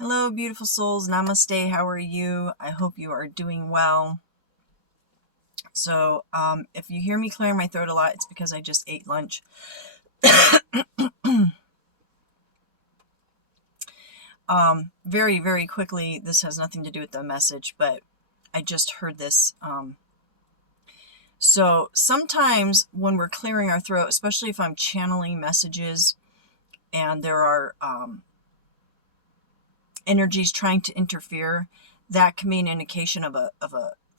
Hello, beautiful souls. Namaste. How are you? I hope you are doing well. So, if you hear me clearing my throat a lot, it's because I just ate lunch. Very, very quickly, this has nothing to do with the message, but I just heard this. So, sometimes when we're clearing our throat, especially if I'm channeling messages and there are energies trying to interfere, that can be an indication of a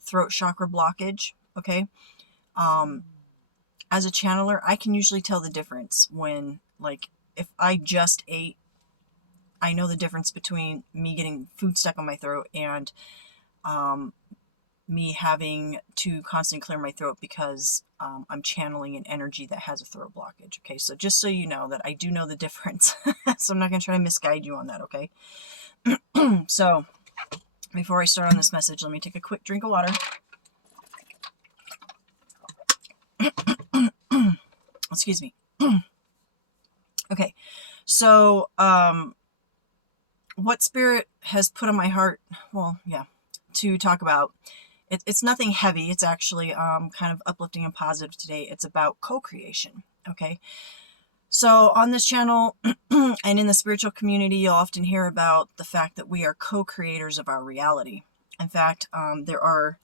throat chakra blockage. Okay. As a channeler, I can usually tell the difference when, like, if I just ate, I know the difference between me getting food stuck on my throat and me having to constantly clear my throat because I'm channeling an energy that has a throat blockage. Okay, so just so you know that I do know the difference. So I'm not going to try to misguide you on that, okay? So before I start on this message, let me take a quick drink of water. Excuse me. Okay, so what Spirit has put on my heart, to talk about, it's nothing heavy. It's actually kind of uplifting and positive today. It's about co-creation, okay? So on this channel and in the spiritual community, you'll often hear about the fact that we are co-creators of our reality. In fact, there are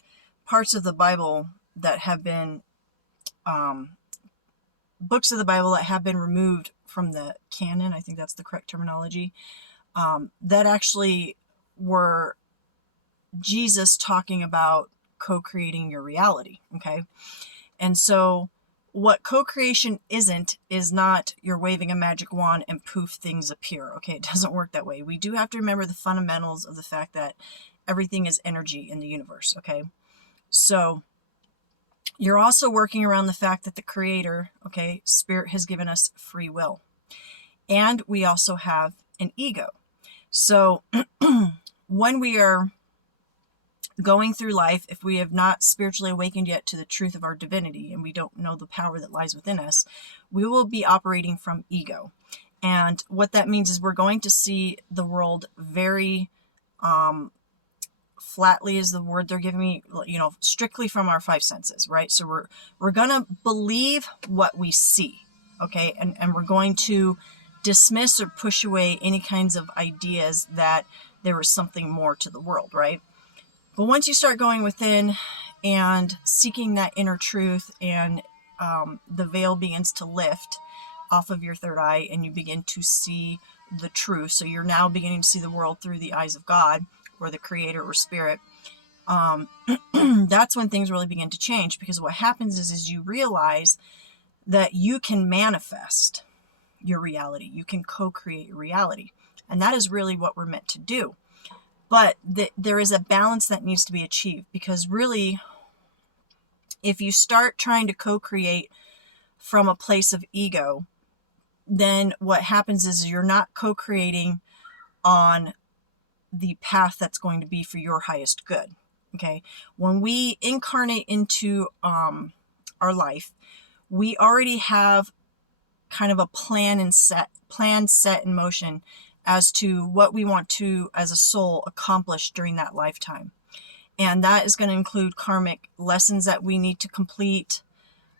parts of the Bible that have been, books of the Bible that have been removed from the canon, I think that's the correct terminology, that actually were Jesus talking about co-creating your reality, okay? And so what co-creation is not you're waving a magic wand and poof, things appear, okay? It doesn't work that way. We do have to remember the fundamentals of the fact that everything is energy in the universe, okay? So you're also working around the fact that the Creator, okay, Spirit has given us free will. And we also have an ego. So when we are going through life, if we have not spiritually awakened yet to the truth of our divinity and we don't know the power that lies within us, we will be operating from ego. And what that means is we're going to see the world very flatly is the word they're giving me, strictly from our five senses, right? So we're going to believe what we see, okay? And we're going to dismiss or push away any kinds of ideas that there is something more to the world, right? But once you start going within and seeking that inner truth and the veil begins to lift off of your third eye and you begin to see the truth. So you're now beginning to see the world through the eyes of God or the Creator or Spirit. That's when things really begin to change, because what happens is you realize that you can manifest your reality. You can co-create your reality. And that is really what we're meant to do. But there is a balance that needs to be achieved, because really, if you start trying to co-create from a place of ego, then what happens is you're not co-creating on the path that's going to be for your highest good. Okay. When we incarnate into our life, we already have kind of a plan set in motion as to what we want to, as a soul, accomplish during that lifetime. And that is going to include karmic lessons that we need to complete.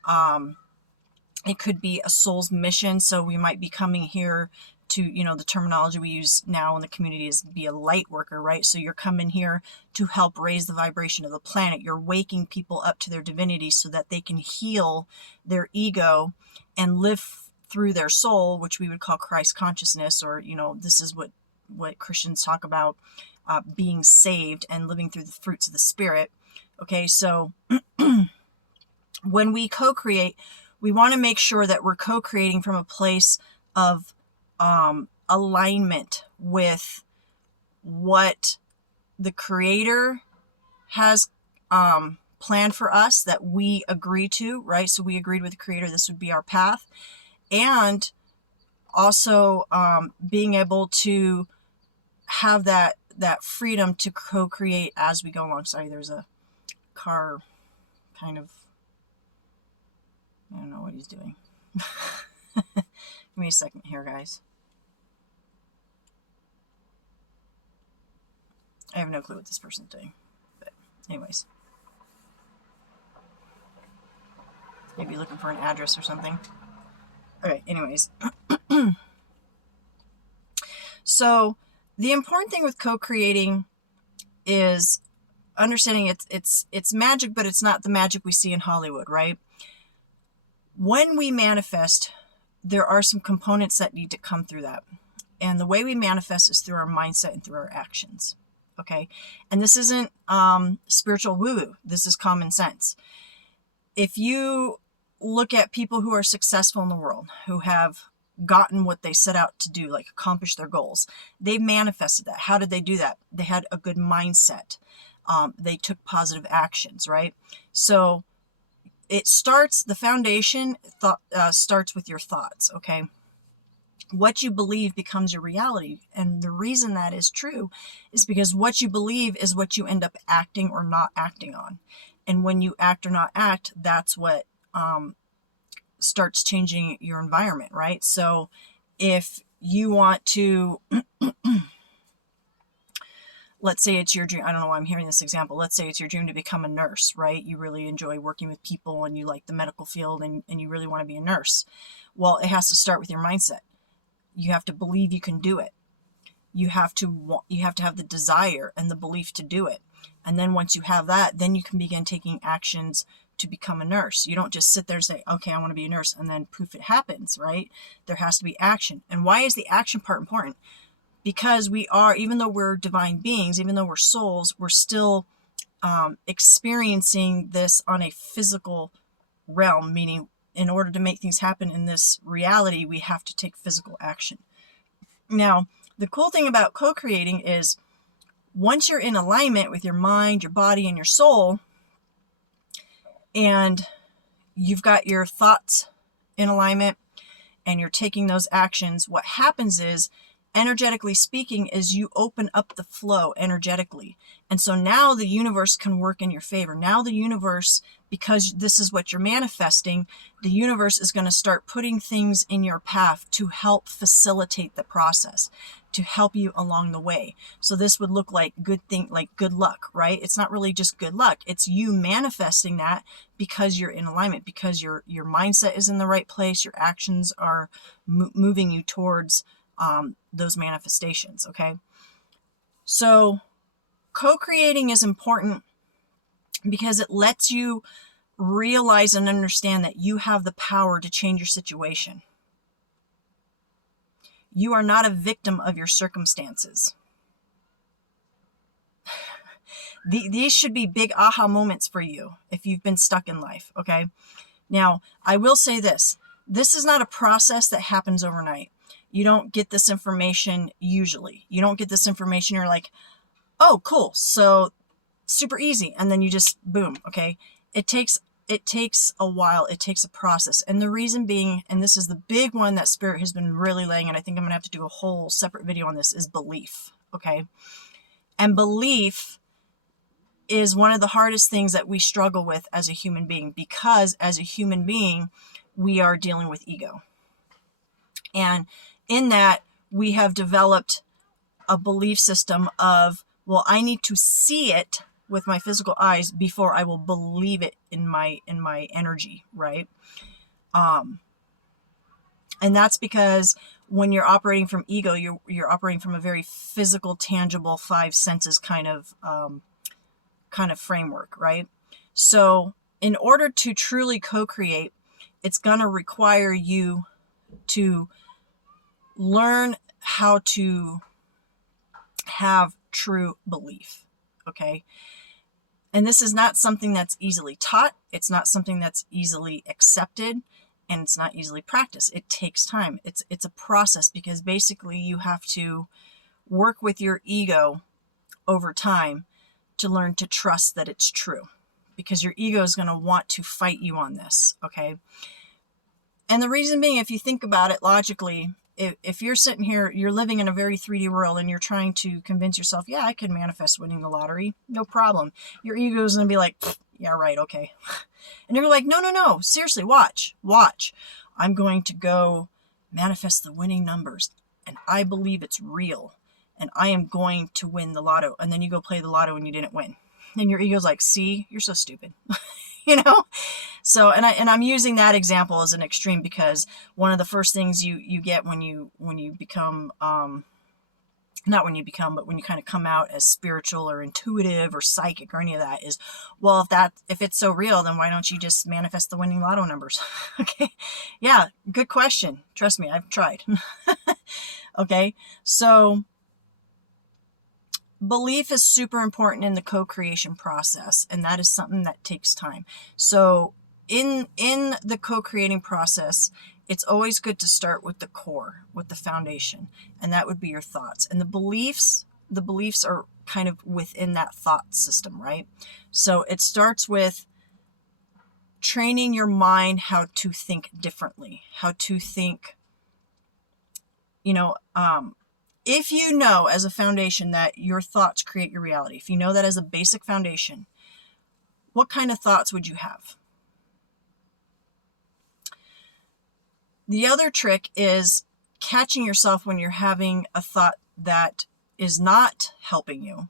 It could be a soul's mission. So we might be coming here to, the terminology we use now in the community is be a light worker, right? So you're coming here to help raise the vibration of the planet. You're waking people up to their divinity so that they can heal their ego and live through their soul, which we would call Christ consciousness, or, this is what Christians talk about, being saved and living through the fruits of the Spirit. Okay, so when we co-create, we want to make sure that we're co-creating from a place of alignment with what the Creator has planned for us, that we agree to, right? So we agreed with the Creator, this would be our path. And also being able to have that freedom to co-create as we go along. Sorry, there's a car kind of, I don't know what he's doing. Give me a second here, guys. I have no clue what this person's doing. But anyways. Maybe looking for an address or something. Okay, anyways. So the important thing with co-creating is understanding it's magic, but it's not the magic we see in Hollywood, right? When we manifest, there are some components that need to come through that. And the way we manifest is through our mindset and through our actions. Okay? And this isn't spiritual woo-woo. This is common sense. If you look at people who are successful in the world, who have gotten what they set out to do, like accomplish their goals, they manifested that. How did they do that? They had a good mindset. They took positive actions, right? So it starts, the foundation starts with your thoughts, okay? What you believe becomes your reality. And the reason that is true is because what you believe is what you end up acting or not acting on. And when you act or not act, that's what starts changing your environment, right? So if you want to, let's say it's your dream, I don't know why I'm hearing this example, let's say it's your dream to become a nurse, right? You really enjoy working with people and you like the medical field and you really want to be a nurse. Well, it has to start with your mindset. You have to believe you can do it. You have to have the desire and the belief to do it. And then once you have that, then you can begin taking actions to become a nurse. You don't just sit there and say, okay, I want to be a nurse, and then poof, it happens, right? There has to be action. And why is the action part important? Because we are, even though we're divine beings, even though we're souls, we're still experiencing this on a physical realm, meaning in order to make things happen in this reality, we have to take physical action. Now, the cool thing about co-creating is once you're in alignment with your mind, your body, and your soul, and you've got your thoughts in alignment and you're taking those actions, what happens is, energetically speaking, is you open up the flow energetically. And so now the universe can work in your favor. Now the universe, because this is what you're manifesting, the universe is going to start putting things in your path to help facilitate the process, to help you along the way. So this would look like good luck, right? It's not really just good luck. It's you manifesting that because you're in alignment, because your mindset is in the right place. Your actions are moving you towards those manifestations. Okay. So co-creating is important because it lets you realize and understand that you have the power to change your situation. You are not a victim of your circumstances. These should be big aha moments for you if you've been stuck in life, okay? Now, I will say this. This is not a process that happens overnight. You don't get this information usually. You don't get this information, you're like, oh, cool, so super easy. And then you just, boom, okay? It takes a while. It takes a process. And the reason being, and this is the big one that Spirit has been really laying, and I think I'm going to have to do a whole separate video on this, is belief, okay? And belief is one of the hardest things that we struggle with as a human being, because as a human being, we are dealing with ego. And in that, we have developed a belief system of, well, I need to see it with my physical eyes before I will believe it in my energy, right? And that's because when you're operating from ego, you're operating from a very physical, tangible, five senses kind of framework, right? So in order to truly co-create, it's going to require you to learn how to have true belief, okay? And this is not something that's easily taught. It's not something that's easily accepted, and it's not easily practiced. It takes time. It's a process, because basically you have to work with your ego over time to learn to trust that it's true, because your ego is going to want to fight you on this, okay? And the reason being, if you think about it logically, if you're sitting here, you're living in a very 3D world and you're trying to convince yourself, yeah, I can manifest winning the lottery, no problem. Your ego is going to be like, yeah, right, okay. And you're like, no, seriously, watch. I'm going to go manifest the winning numbers, and I believe it's real. and I am going to win the lotto. And then you go play the lotto and you didn't win. And your ego's like, see, you're so stupid. You know? So, and I'm using that example as an extreme because one of the first things you get when you become, not when you become, but when you kind of come out as spiritual or intuitive or psychic or any of that is, well, if it's so real, then why don't you just manifest the winning lotto numbers? Okay. Yeah. Good question. Trust me, I've tried. Okay. So belief is super important in the co-creation process, and that is something that takes time. So in the co-creating process, it's always good to start with the core, with the foundation, and that would be your thoughts. And the beliefs are kind of within that thought system, right? So it starts with training your mind how to think differently, how to think, if you know as a foundation that your thoughts create your reality, if you know that as a basic foundation, what kind of thoughts would you have? The other trick is catching yourself when you're having a thought that is not helping you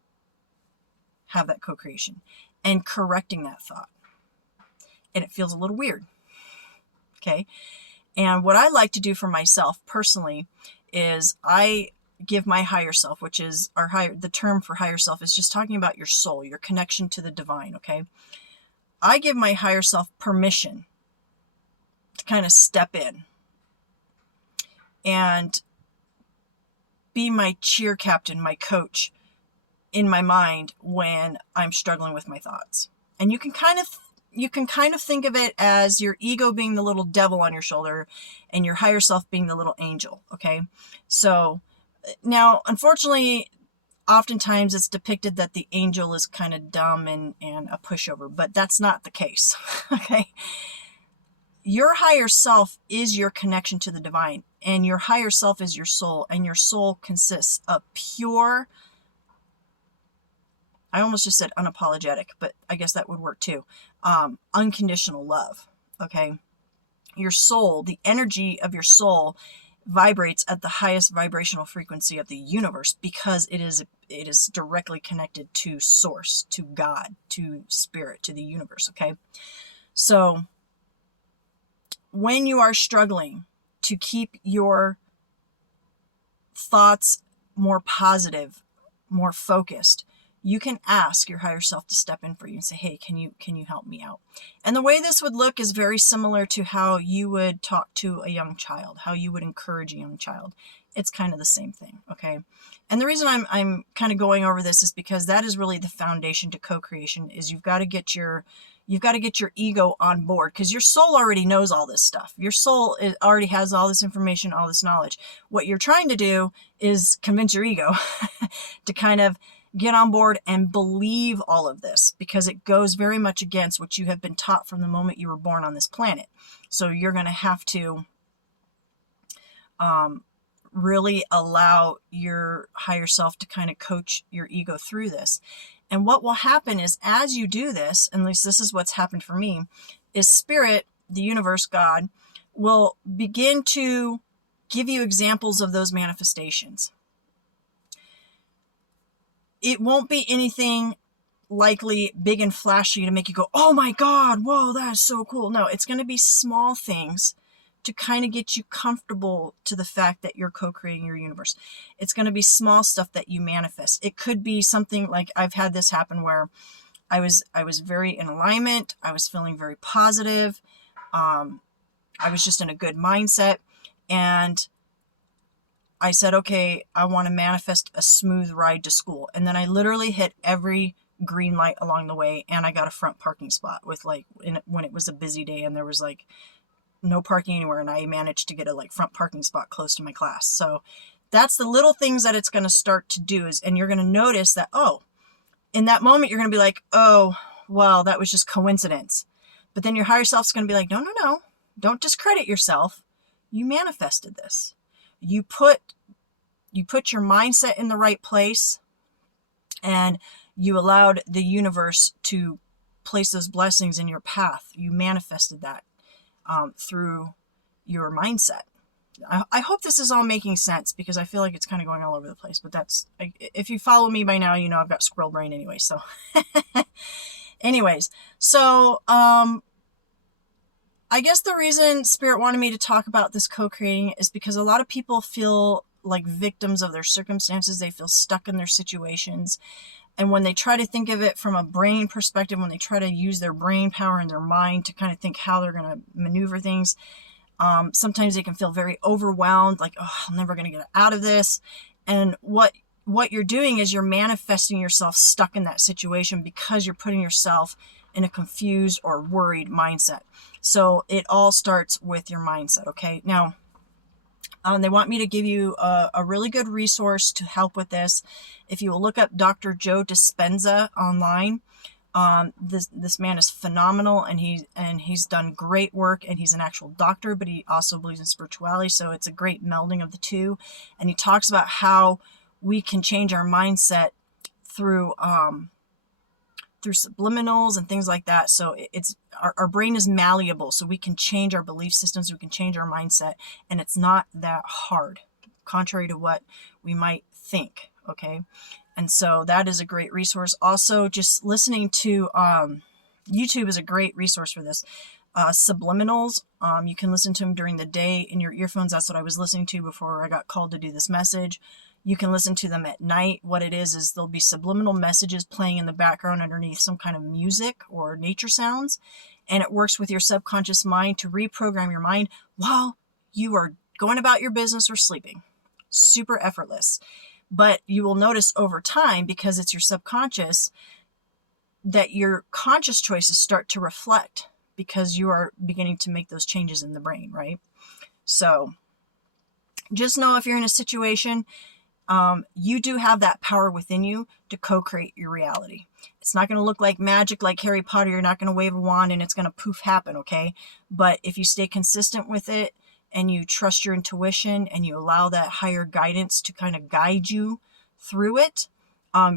have that co-creation and correcting that thought. And it feels a little weird. Okay. And what I like to do for myself personally is I give my higher self, which is the term for higher self is just talking about your soul, your connection to the divine. Okay. I give my higher self permission to kind of step in and be my cheer captain, my coach in my mind when I'm struggling with my thoughts. And you can kind of think of it as your ego being the little devil on your shoulder and your higher self being the little angel. Okay. So now, unfortunately, oftentimes it's depicted that the angel is kind of dumb and a pushover, but that's not the case. Okay. Your higher self is your connection to the divine, and your higher self is your soul, and your soul consists of pure, I almost just said unapologetic, but I guess that would work too. Unconditional love. Okay. Your soul, the energy of your soul vibrates at the highest vibrational frequency of the universe because it is directly connected to source, to God, to spirit, to the universe. Okay. So when you are struggling to keep your thoughts more positive, more focused, you can ask your higher self to step in for you and say, hey, can you help me out? And the way this would look is very similar to how you would talk to a young child, how you would encourage a young child. It's kind of the same thing. Okay. And the reason I'm kind of going over this is because that is really the foundation to co-creation is you've got to get your ego on board because your soul already knows all this stuff. Your soul already has all this information, all this knowledge. What you're trying to do is convince your ego to kind of get on board and believe all of this because it goes very much against what you have been taught from the moment you were born on this planet. So you're going to have to really allow your higher self to kind of coach your ego through this. And what will happen is as you do this, at least this is what's happened for me, is spirit, the universe, God, will begin to give you examples of those manifestations. It won't be anything likely big and flashy to make you go, oh my God, whoa, that is so cool. No, it's going to be small things to kind of get you comfortable to the fact that you're co-creating your universe. It's going to be small stuff that you manifest. It could be something like I've had this happen where I was very in alignment. I was feeling very positive. I was just in a good mindset. And I said, okay, I want to manifest a smooth ride to school. And then I literally hit every green light along the way. And I got a front parking spot with when it was a busy day and there was no parking anywhere. And I managed to get a front parking spot close to my class. So that's the little things that it's going to start to do and you're going to notice that, oh, in that moment, you're going to be like, oh, well, that was just coincidence. But then your higher self's going to be like, no, don't discredit yourself. You manifested this. You put your mindset in the right place and you allowed the universe to place those blessings in your path. You manifested that through your mindset. I hope this is all making sense, because I feel like it's kind of going all over the place, but if you follow me by now, you know I've got squirrel brain anyway. So anyways, so I guess the reason Spirit wanted me to talk about this co-creating is because a lot of people feel like victims of their circumstances. They feel stuck in their situations. And when they try to think of it from a brain perspective, when they try to use their brain power and their mind to kind of think how they're going to maneuver things, sometimes they can feel very overwhelmed, like, oh, I'm never going to get out of this. And what you're doing is you're manifesting yourself stuck in that situation because you're putting yourself in a confused or worried mindset. So it all starts with your mindset, okay? Now, they want me to give you a really good resource to help with this. If you will look up Dr. Joe Dispenza online, this man is phenomenal, and he's done great work, and he's an actual doctor, but he also believes in spirituality. So it's a great melding of the two. And he talks about how we can change our mindset through subliminals and things like that. So it's our brain is malleable, so we can change our belief systems, we can change our mindset, and it's not that hard, contrary to what we might think. Okay. And so that is a great resource. Also, just listening to YouTube is a great resource for this. Subliminals, you can listen to them during the day in your earphones. That's what I was listening to before I got called to do this message. You can listen to them at night. What it is there'll be subliminal messages playing in the background underneath some kind of music or nature sounds. And it works with your subconscious mind to reprogram your mind while you are going about your business or sleeping. Super effortless. But you will notice over time, because it's your subconscious, that your conscious choices start to reflect, because you are beginning to make those changes in the brain, right? So just know, if you're in a situation, you do have that power within you to co-create your reality. It's not going to look like magic like Harry Potter. You're not going to wave a wand and it's going to poof happen, okay? But if you stay consistent with it, and you trust your intuition, and you allow that higher guidance to kind of guide you through it,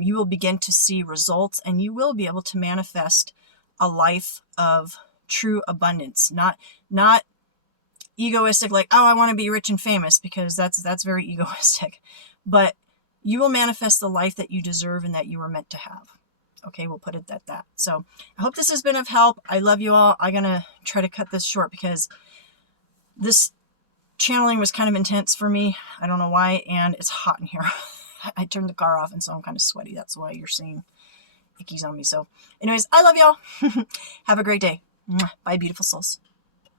you will begin to see results, and you will be able to manifest a life of true abundance. Not egoistic, like, oh, I want to be rich and famous, because that's very egoistic. But you will manifest the life that you deserve and that you were meant to have. Okay, we'll put it at that. So I hope this has been of help. I love you all. I'm going to try to cut this short, because this channeling was kind of intense for me. I don't know why, and it's hot in here. I turned the car off, and so I'm kind of sweaty. That's why you're seeing ickies on me. So anyways, I love y'all. Have a great day. Bye, beautiful souls.